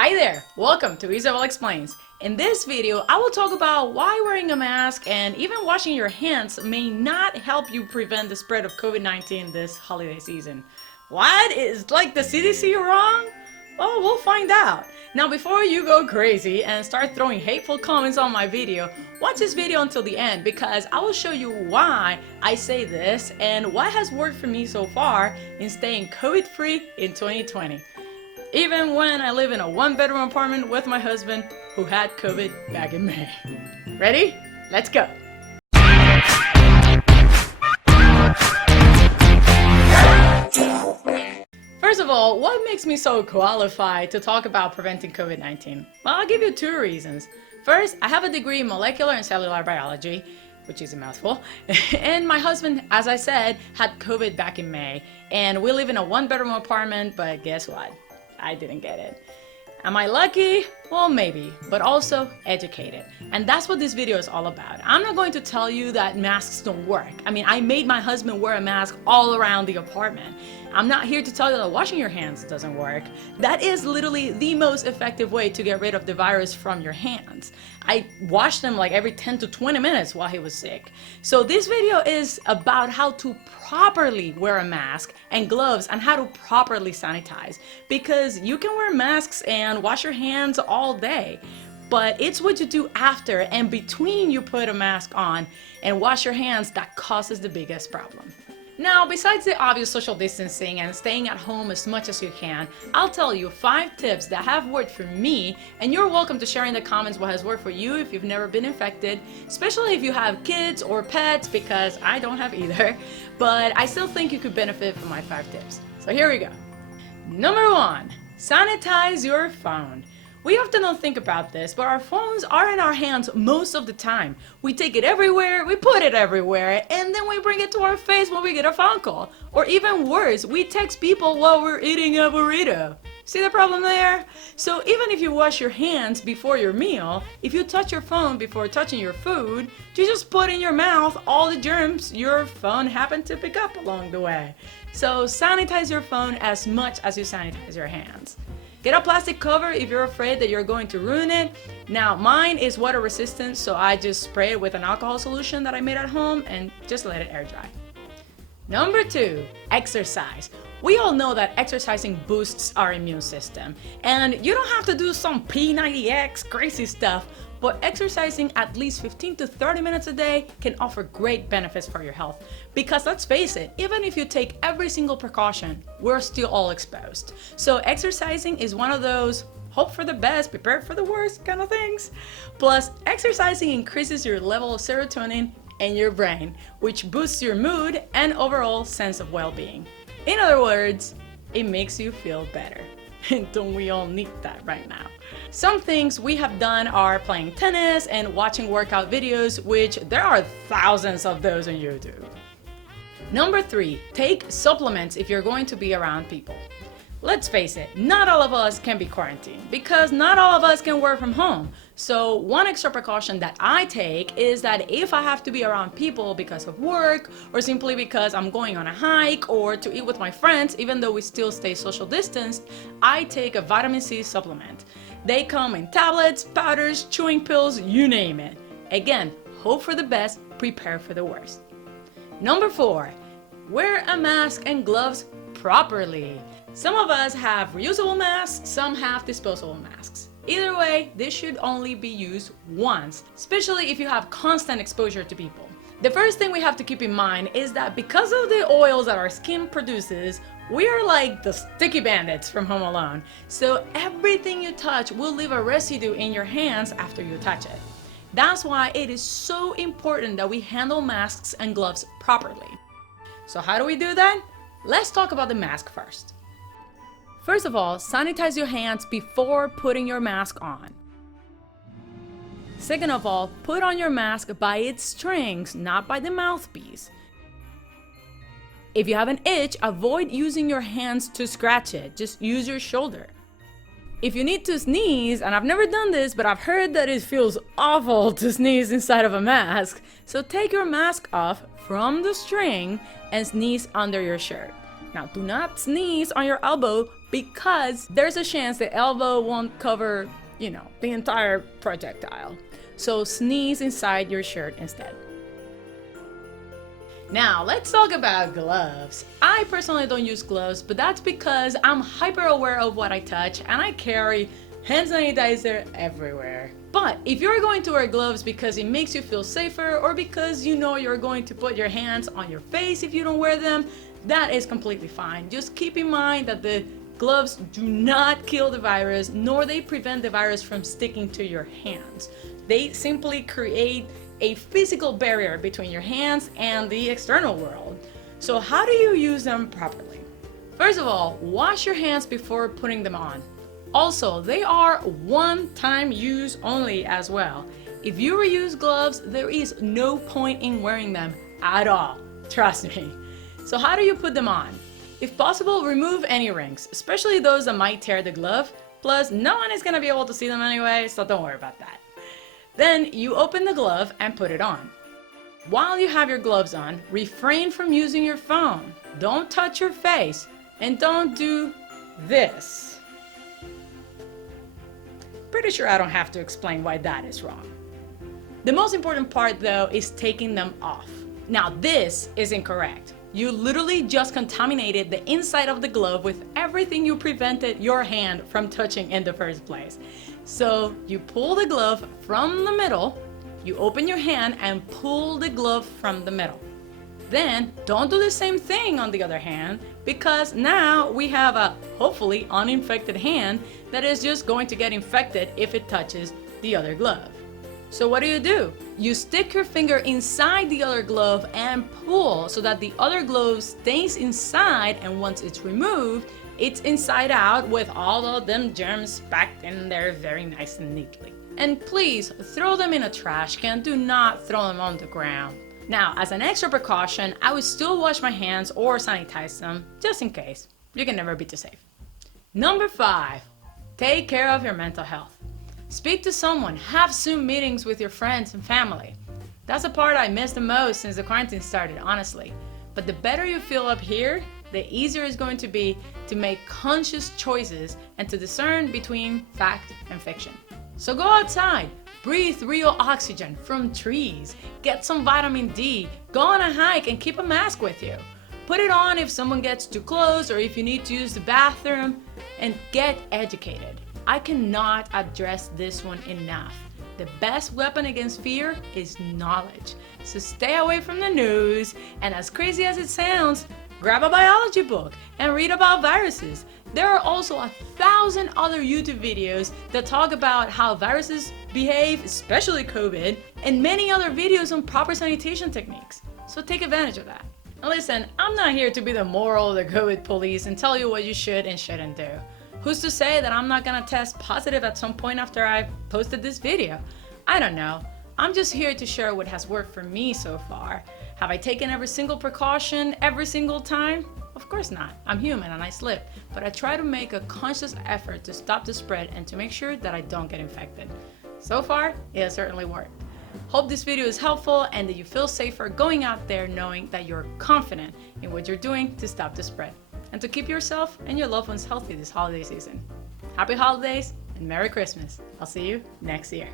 Hi there! Welcome to Isabel Explains. In this video, I will talk about why wearing a mask and even washing your hands may not help you prevent the spread of COVID-19 this holiday season. What? Is like the CDC wrong? Well, we'll find out. Now, before you go crazy and start throwing hateful comments on my video, watch this video until the end because I will show you why I say this and what has worked for me so far in staying COVID-free in 2020. Even when I live in a one-bedroom apartment with my husband who had COVID back in May. Ready? Let's go! First of all, what makes me so qualified to talk about preventing COVID-19? Well, I'll give you two reasons. First, I have a degree in molecular and cellular biology, which is a mouthful, and my husband, as I said, had COVID back in May, and we live in a one-bedroom apartment, but guess what? I didn't get it. Am I lucky? Well, maybe, but also educated. And that's what this video is all about. I'm not going to tell you that masks don't work. I mean, I made my husband wear a mask all around the apartment. I'm not here to tell you that washing your hands doesn't work. That is literally the most effective way to get rid of the virus from your hands. I washed them like every 10 to 20 minutes while he was sick. So this video is about how to properly wear a mask and gloves and how to properly sanitize. Because you can wear masks and wash your hands all day, but it's what you do after and between you put a mask on and wash your hands that causes the biggest problem. Now, besides the obvious social distancing and staying at home as much as you can, I'll tell you 5 tips that have worked for me, and you're welcome to share in the comments what has worked for you if you've never been infected, especially if you have kids or pets, because I don't have either, but I still think you could benefit from my 5 tips. So here we go. Number 1, sanitize your phone. We often don't think about this, but our phones are in our hands most of the time. We take it everywhere, we put it everywhere, and then we bring it to our face when we get a phone call. Or even worse, we text people while we're eating a burrito. See the problem there? So even if you wash your hands before your meal, if you touch your phone before touching your food, you just put in your mouth all the germs your phone happened to pick up along the way. So sanitize your phone as much as you sanitize your hands. Get a plastic cover if you're afraid that you're going to ruin it. Now, mine is water resistant, so I just spray it with an alcohol solution that I made at home and just let it air dry. Number 2, exercise. We all know that exercising boosts our immune system, and you don't have to do some P90X crazy stuff, but exercising at least 15 to 30 minutes a day can offer great benefits for your health. Because let's face it, even if you take every single precaution, we're still all exposed. So exercising is one of those hope for the best, prepare for the worst kind of things. Plus, exercising increases your level of serotonin in your brain, which boosts your mood and overall sense of well-being. In other words, it makes you feel better. And don't we all need that right now? Some things we have done are playing tennis and watching workout videos, which there are thousands of those on YouTube. Number 3, take supplements if you're going to be around people. Let's face it, not all of us can be quarantined because not all of us can work from home. So one extra precaution that I take is that if I have to be around people because of work or simply because I'm going on a hike or to eat with my friends, even though we still stay social distanced, I take a vitamin C supplement. They come in tablets, powders, chewing pills, you name it. Again, hope for the best, prepare for the worst. Number 4, wear a mask and gloves properly. Some of us have reusable masks, some have disposable masks. Either way, this should only be used once, especially if you have constant exposure to people. The first thing we have to keep in mind is that because of the oils that our skin produces, we are like the sticky bandits from Home Alone. So everything you touch will leave a residue in your hands after you touch it. That's why it is so important that we handle masks and gloves properly. So how do we do that? Let's talk about the mask first. First of all, sanitize your hands before putting your mask on. Second of all, put on your mask by its strings, not by the mouthpiece. If you have an itch, avoid using your hands to scratch it. Just use your shoulder. If you need to sneeze, and I've never done this, but I've heard that it feels awful to sneeze inside of a mask, so take your mask off from the string and sneeze under your shirt. Now, do not sneeze on your elbow because there's a chance the elbow won't cover, the entire projectile. So sneeze inside your shirt instead. Now, let's talk about gloves. I personally don't use gloves, but that's because I'm hyper aware of what I touch and I carry hand sanitizer everywhere. But if you're going to wear gloves because it makes you feel safer or because you're going to put your hands on your face if you don't wear them, that is completely fine. Just keep in mind that the gloves do not kill the virus, nor they prevent the virus from sticking to your hands. They simply create a physical barrier between your hands and the external world. So how do you use them properly? First of all, wash your hands before putting them on. Also, they are one-time use only as well. If you reuse gloves, there is no point in wearing them at all. Trust me. So how do you put them on? If possible, remove any rings, especially those that might tear the glove. Plus, no one is gonna be able to see them anyway, so don't worry about that. Then you open the glove and put it on. While you have your gloves on, refrain from using your phone. Don't touch your face and don't do this. Pretty sure I don't have to explain why that is wrong. The most important part though is taking them off. Now this is incorrect. You literally just contaminated the inside of the glove with everything you prevented your hand from touching in the first place. So you pull the glove from the middle, you open your hand and pull the glove from the middle. Then don't do the same thing on the other hand, because now we have a hopefully uninfected hand that is just going to get infected if it touches the other glove. So what do? You stick your finger inside the other glove and pull so that the other glove stays inside, and once it's removed, it's inside out with all of them germs packed in there very nice and neatly. And please throw them in a trash can, do not throw them on the ground. Now, as an extra precaution, I would still wash my hands or sanitize them, just in case. You can never be too safe. Number 5, take care of your mental health. Speak to someone, have Zoom meetings with your friends and family. That's the part I miss the most since the quarantine started, honestly. But the better you feel up here, the easier it's going to be to make conscious choices and to discern between fact and fiction. So go outside, breathe real oxygen from trees, get some vitamin D, go on a hike and keep a mask with you. Put it on if someone gets too close or if you need to use the bathroom, and get educated. I cannot address this one enough. The best weapon against fear is knowledge. So stay away from the news, and as crazy as it sounds, grab a biology book and read about viruses. There are also 1,000 other YouTube videos that talk about how viruses behave, especially COVID, and many other videos on proper sanitation techniques. So take advantage of that. Now listen, I'm not here to be the moral of the COVID police and tell you what you should and shouldn't do. Who's to say that I'm not gonna test positive at some point after I've posted this video? I don't know. I'm just here to share what has worked for me so far. Have I taken every single precaution every single time? Of course not. I'm human and I slip, but I try to make a conscious effort to stop the spread and to make sure that I don't get infected. So far, it has certainly worked. Hope this video is helpful and that you feel safer going out there knowing that you're confident in what you're doing to stop the spread and to keep yourself and your loved ones healthy this holiday season. Happy holidays and Merry Christmas. I'll see you next year.